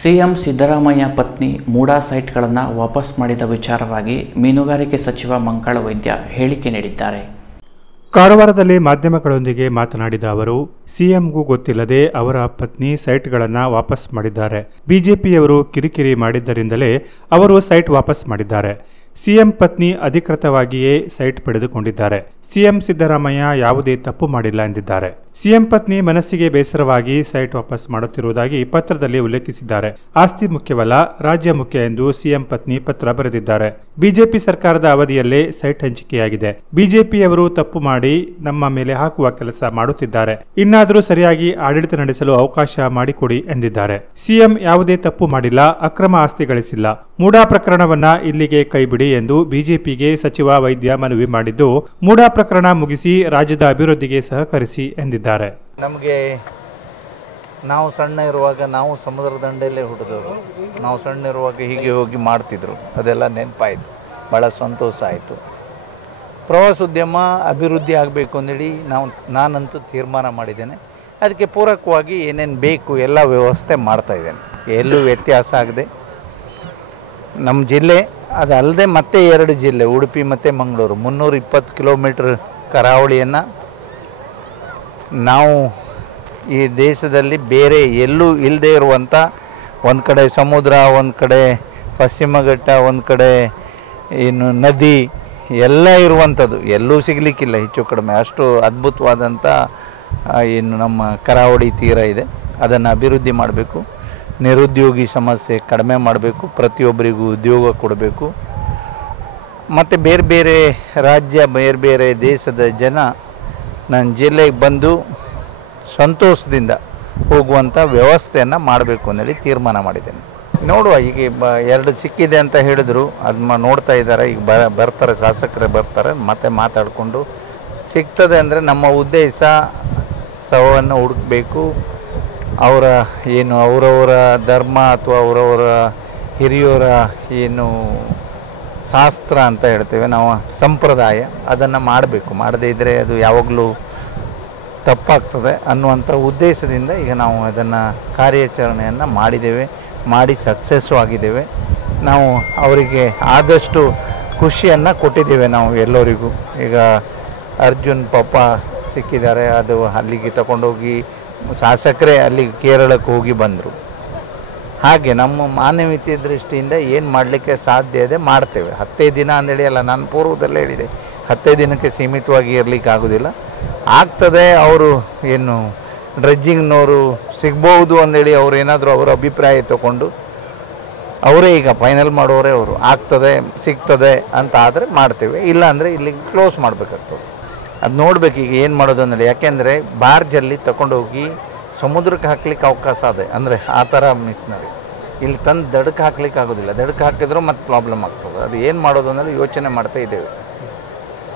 CM Siddaramaiah ಪತ್ನಿ ಮೂಡಾ ಸೈಟ್ಗಳನ್ನು ವಾಪಸ್ ಮಾಡಿದ ವಿಚಾರವಾಗಿ ಮೀನುಗಾರಿಕೆ ಸಚಿವ ಮಂಕಾಳ ವೈದ್ಯ ಹೇಳಿಕೆ ನೀಡಿದ್ದಾರೆ. ಕಾರವಾರದಲ್ಲಿ ಮಾಧ್ಯಮಗಳೊಂದಿಗೆ ಮಾತನಾಡಿದ ಅವರು, ಸಿಎಂಗೂ ಗೊತ್ತಿಲ್ಲದೆ ಅವರ ಪತ್ನಿ ಸೈಟ್ಗಳನ್ನು ವಾಪಸ್ ಮಾಡಿದ್ದಾರೆ. ಬಿಜೆಪಿಯವರು ಕಿರಿಕಿರಿ ಮಾಡಿದ್ದರಿಂದಲೇ ಅವರು ಸೈಟ್ ವಾಪಸ್ ಮಾಡಿದ್ದಾರೆ. ಸಿಎಂ ಪತ್ನಿ ಅಧಿಕೃತವಾಗಿಯೇ ಸೈಟ್ ಪಡೆದುಕೊಂಡಿದ್ದಾರೆ. ಸಿಎಂ ಸಿದ್ದರಾಮಯ್ಯ ಯಾವುದೇ ತಪ್ಪು ಮಾಡಿಲ್ಲ ಎಂದಿದ್ದಾರೆ. ಸಿಎಂ ಪತ್ನಿ ಮನಸ್ಸಿಗೆ ಬೇಸರವಾಗಿ ಸೈಟ್ ವಾಪಸ್ ಮಾಡುತ್ತಿರುವುದಾಗಿ ಪತ್ರದಲ್ಲಿ ಉಲ್ಲೇಖಿಸಿದ್ದಾರೆ. ಆಸ್ತಿ ಮುಖ್ಯವಲ್ಲ, ರಾಜ್ಯ ಮುಖ್ಯ ಎಂದು ಸಿಎಂ ಪತ್ನಿ ಪತ್ರ ಬರೆದಿದ್ದಾರೆ. ಬಿಜೆಪಿ ಸರ್ಕಾರದ ಅವಧಿಯಲ್ಲೇ ಸೈಟ್ ಹಂಚಿಕೆಯಾಗಿದೆ. ಬಿಜೆಪಿಯವರು ತಪ್ಪು ಮಾಡಿ ನಮ್ಮ ಮೇಲೆ ಹಾಕುವ ಕೆಲಸ ಮಾಡುತ್ತಿದ್ದಾರೆ. ಇನ್ನಾದರೂ ಸರಿಯಾಗಿ ಆಡಳಿತ ನಡೆಸಲು ಅವಕಾಶ ಮಾಡಿಕೊಡಿ ಎಂದಿದ್ದಾರೆ. ಸಿಎಂ ಯಾವುದೇ ತಪ್ಪು ಮಾಡಿಲ್ಲ, ಅಕ್ರಮ ಆಸ್ತಿ ಗಳಿಸಿಲ್ಲ. ಮೂಡಾ ಪ್ರಕರಣವನ್ನ ಇಲ್ಲಿಗೆ ಕೈಬಿಡಿ ಎಂದು ಬಿಜೆಪಿಗೆ ಸಚಿವ ವೈದ್ಯ ಮನವಿ ಮಾಡಿದ್ದು, ಮೂಡಾ ಪ್ರಕರಣ ಮುಗಿಸಿ ರಾಜ್ಯದ ಅಭಿವೃದ್ಧಿಗೆ ಸಹಕರಿಸಿ ಎಂದಿದ್ದಾರೆ. ನಮಗೆ ನಾವು ಸಣ್ಣ ಇರುವಾಗ ನಾವು ಸಮುದ್ರ ದಂಡೆಯಲ್ಲೇ ಹುಟ್ಟಿದವರು. ನಾವು ಸಣ್ಣ ಇರುವಾಗ ಹೀಗೆ ಹೋಗಿ ಮಾಡ್ತಿದ್ರು, ಅದೆಲ್ಲ ನೆನಪಾಯಿತು, ಭಾಳ ಸಂತೋಷ ಆಯಿತು. ಪ್ರವಾಸೋದ್ಯಮ ಅಭಿವೃದ್ಧಿ ಆಗಬೇಕು ಅಂದೇಳಿ ನಾನಂತೂ ತೀರ್ಮಾನ ಮಾಡಿದ್ದೇನೆ. ಅದಕ್ಕೆ ಪೂರಕವಾಗಿ ಏನೇನು ಬೇಕು ಎಲ್ಲ ವ್ಯವಸ್ಥೆ ಮಾಡ್ತಾಯಿದ್ದೇನೆ. ಎಲ್ಲೂ ವ್ಯತ್ಯಾಸ ಆಗದೆ ನಮ್ಮ ಜಿಲ್ಲೆ ಅದಲ್ಲದೆ ಮತ್ತೆ 2 ಜಿಲ್ಲೆ ಉಡುಪಿ ಮತ್ತು ಮಂಗಳೂರು 320 ಕಿಲೋಮೀಟ್ರ್ ಕರಾವಳಿಯನ್ನು ನಾವು ಈ ದೇಶದಲ್ಲಿ ಬೇರೆ ಎಲ್ಲೂ ಇಲ್ಲದೆ ಇರುವಂಥ, ಒಂದು ಕಡೆ ಸಮುದ್ರ, ಒಂದು ಕಡೆ ಪಶ್ಚಿಮ ಘಟ್ಟ, ಒಂದು ಕಡೆ ಇನ್ನು ನದಿ ಎಲ್ಲ ಇರುವಂಥದ್ದು, ಎಲ್ಲೂ ಸಿಗಲಿಕ್ಕಿಲ್ಲ ಹೆಚ್ಚು ಕಡಿಮೆ. ಅಷ್ಟು ಅದ್ಭುತವಾದಂಥ ಇನ್ನು ನಮ್ಮ ಕರಾವಳಿ ತೀರ ಇದೆ. ಅದನ್ನು ಅಭಿವೃದ್ಧಿ ಮಾಡಬೇಕು. ನಿರುದ್ಯೋಗಿ ಸಮಸ್ಯೆ ಕಡಿಮೆ ಮಾಡಬೇಕು. ಪ್ರತಿಯೊಬ್ಬರಿಗೂ ಉದ್ಯೋಗ ಕೊಡಬೇಕು. ಮತ್ತು ಬೇರೆ ಬೇರೆ ರಾಜ್ಯ, ಬೇರೆ ಬೇರೆ ದೇಶದ ಜನ ನನ್ನ ಜಿಲ್ಲೆಗೆ ಬಂದು ಸಂತೋಷದಿಂದ ಹೋಗುವಂಥ ವ್ಯವಸ್ಥೆಯನ್ನು ಮಾಡಬೇಕು ಅಂತೇಳಿ ತೀರ್ಮಾನ ಮಾಡಿದ್ದೇನೆ. ನೋಡುವ, ಈಗ 2 ಸಿಕ್ಕಿದೆ ಅಂತ ಹೇಳಿದ್ರು, ಅದನ್ನ ನೋಡ್ತಾ ಇದ್ದಾರೆ. ಈಗ ಬರ್ತಾರೆ, ಶಾಸಕರೇ ಬರ್ತಾರೆ, ಮತ್ತೆ ಮಾತಾಡಿಕೊಂಡು ಸಿಗ್ತದೆ ಅಂದರೆ ನಮ್ಮ ಉದ್ದೇಶ ಸವವನ್ನು ಹುಡುಕಬೇಕು. ಅವರ ಏನು ಅವರವರ ಧರ್ಮ ಅಥವಾ ಅವರವರ ಹಿರಿಯರ ಏನು ಶಾಸ್ತ್ರ ಅಂತ ಹೇಳ್ತೇವೆ ನಾವು, ಸಂಪ್ರದಾಯ, ಅದನ್ನು ಮಾಡಬೇಕು. ಮಾಡದೇ ಇದ್ದರೆ ಅದು ಯಾವಾಗಲೂ ತಪ್ಪಾಗ್ತದೆ ಅನ್ನುವಂಥ ಉದ್ದೇಶದಿಂದ ಈಗ ನಾವು ಅದನ್ನು ಕಾರ್ಯಾಚರಣೆಯನ್ನು ಮಾಡಿದ್ದೇವೆ. ಮಾಡಿ ಸಕ್ಸಸ್ಸು ಆಗಿದ್ದೇವೆ. ನಾವು ಅವರಿಗೆ ಆದಷ್ಟು ಖುಷಿಯನ್ನು ಕೊಟ್ಟಿದ್ದೇವೆ ನಾವು ಎಲ್ಲರಿಗೂ. ಈಗ ಅರ್ಜುನ್ ಪಾಪ ಸಿಕ್ಕಿದ್ದಾರೆ, ಅದು ಅಲ್ಲಿಗೆ ತಗೊಂಡೋಗಿ ಶಾಸಕರೇ ಅಲ್ಲಿಗೆ ಕೇರಳಕ್ಕೆ ಹೋಗಿ ಬಂದರು. ಹಾಗೆ ನಮ್ಮ ಮಾನವೀಯತೆ ದೃಷ್ಟಿಯಿಂದ ಏನು ಮಾಡಲಿಕ್ಕೆ ಸಾಧ್ಯ ಇದೆ ಮಾಡ್ತೇವೆ. 10 ದಿನ ಅಂದೇಳಿ ಅಲ್ಲ, ನಾನು ಪೂರ್ವದಲ್ಲೇ ಹೇಳಿದೆ, 10 ದಿನಕ್ಕೆ ಸೀಮಿತವಾಗಿ ಇರಲಿಕ್ಕೆ ಆಗೋದಿಲ್ಲ, ಆಗ್ತದೆ. ಅವರು ಏನು ಡ್ರೆಜ್ಜಿಂಗ್ನವರು ಸಿಗ್ಬೋದು ಅಂದೇಳಿ ಅವ್ರು ಏನಾದರೂ ಅವರ ಅಭಿಪ್ರಾಯ ತಗೊಂಡು ಅವರೇ ಈಗ ಫೈನಲ್ ಮಾಡೋರೇ ಅವರು. ಆಗ್ತದೆ, ಸಿಗ್ತದೆ ಅಂತ ಆದರೆ ಮಾಡ್ತೇವೆ, ಇಲ್ಲ ಅಂದರೆ ಇಲ್ಲಿಗೆ ಕ್ಲೋಸ್ ಮಾಡಬೇಕಾಗ್ತದೆ. ಅದು ನೋಡ್ಬೇಕು ಈಗ ಏನು ಮಾಡೋದು ಅಂದೇಳಿ. ಯಾಕೆಂದರೆ ಬಾರ್ಜಲ್ಲಿ ತಗೊಂಡೋಗಿ ಸಮುದ್ರಕ್ಕೆ ಹಾಕ್ಲಿಕ್ಕೆ ಅವಕಾಶ ಇದೆ, ಅಂದರೆ ಆ ಥರ ಮಿಸ್ನರಿ ಇಲ್ಲಿ ತಂದು ದಡಕ್ಕೆ ಹಾಕ್ಲಿಕ್ಕೆ ಆಗೋದಿಲ್ಲ. ದಡಕ್ಕೆ ಹಾಕಿದ್ರೂ ಮತ್ತೆ ಪ್ರಾಬ್ಲಮ್ ಆಗ್ತದೆ. ಅದು ಏನು ಮಾಡೋದು ಅಂದೇಳಿ ಯೋಚನೆ ಮಾಡ್ತಾ ಇದ್ದೇವೆ.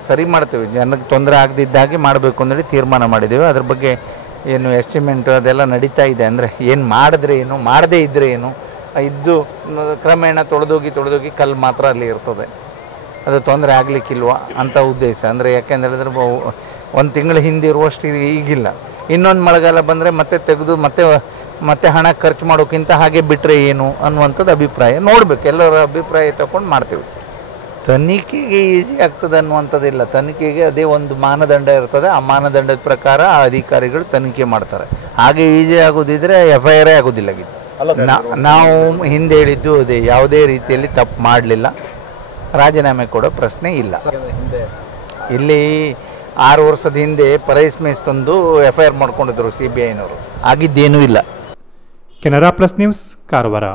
ಸರಿ ಮಾಡ್ತೇವೆ, ಜನಕ್ಕೆ ತೊಂದರೆ ಆಗದಿದ್ದಾಗೆ ಮಾಡಬೇಕು ಅಂದೇಳಿ ತೀರ್ಮಾನ ಮಾಡಿದ್ದೇವೆ. ಅದ್ರ ಬಗ್ಗೆ ಏನು ಎಸ್ಟಿಮೇಟ್ ಅದೆಲ್ಲ ನಡೀತಾ ಇದೆ. ಅಂದರೆ ಏನು ಮಾಡಿದ್ರೆ ಏನು, ಮಾಡದೇ ಇದ್ದರೆ ಏನು, ಇದ್ದು ಕ್ರಮೇಣ ತೊಳೆದೋಗಿ ಕಲ್ಲು ಮಾತ್ರ ಅಲ್ಲಿ ಇರ್ತದೆ, ಅದು ತೊಂದರೆ ಆಗಲಿಕ್ಕಿಲ್ವ ಅಂತ ಉದ್ದೇಶ. ಅಂದರೆ ಯಾಕೆಂತ ಹೇಳಿದ್ರೆ 1 ತಿಂಗಳ ಹಿಂದೆ ಇರುವಷ್ಟು ಈಗಿಲ್ಲ. ಇನ್ನೊಂದು ಮಳೆಗಾಲ ಬಂದರೆ ಮತ್ತೆ ತೆಗೆದು ಮತ್ತೆ ಹಣ ಖರ್ಚು ಮಾಡೋಕ್ಕಿಂತ ಹಾಗೆ ಬಿಟ್ಟರೆ ಏನು ಅನ್ನುವಂಥದ್ದು ಅಭಿಪ್ರಾಯ. ನೋಡಬೇಕು, ಎಲ್ಲರ ಅಭಿಪ್ರಾಯ ತಗೊಂಡು ಮಾಡ್ತೀವಿ. ತನಿಖೆಗೆ ಈಸಿ ಆಗ್ತದೆ ಅನ್ನುವಂಥದ್ದಿಲ್ಲ. ತನಿಖೆಗೆ ಅದೇ ಒಂದು ಮಾನದಂಡ ಇರ್ತದೆ. ಆ ಮಾನದಂಡದ ಪ್ರಕಾರ ಆ ಅಧಿಕಾರಿಗಳು ತನಿಖೆ ಮಾಡ್ತಾರೆ. ಹಾಗೆ ಈಸಿ ಆಗೋದಿದ್ರೆ FIR ಆಗೋದಿಲ್ಲ. ನಾವು ಹಿಂದೆ ಹೇಳಿದ್ದು ಅದೇ, ಯಾವುದೇ ರೀತಿಯಲ್ಲಿ ತಪ್ಪು ಮಾಡಲಿಲ್ಲ, ರಾಜೀನಾಮೆ ಕೊಡೋ ಪ್ರಶ್ನೆ ಇಲ್ಲ. ಇಲ್ಲಿ 6 ವರ್ಷದ ಹಿಂದೆ ಪ್ರೈಸ್ ಮೇಸ್ ತಂದು FIR ಮಾಡ್ಕೊಂಡಿದ್ರು CBIನವರು, ಆಗಿದ್ದೇನೂ ಇಲ್ಲ. Canara plus news, Karwar.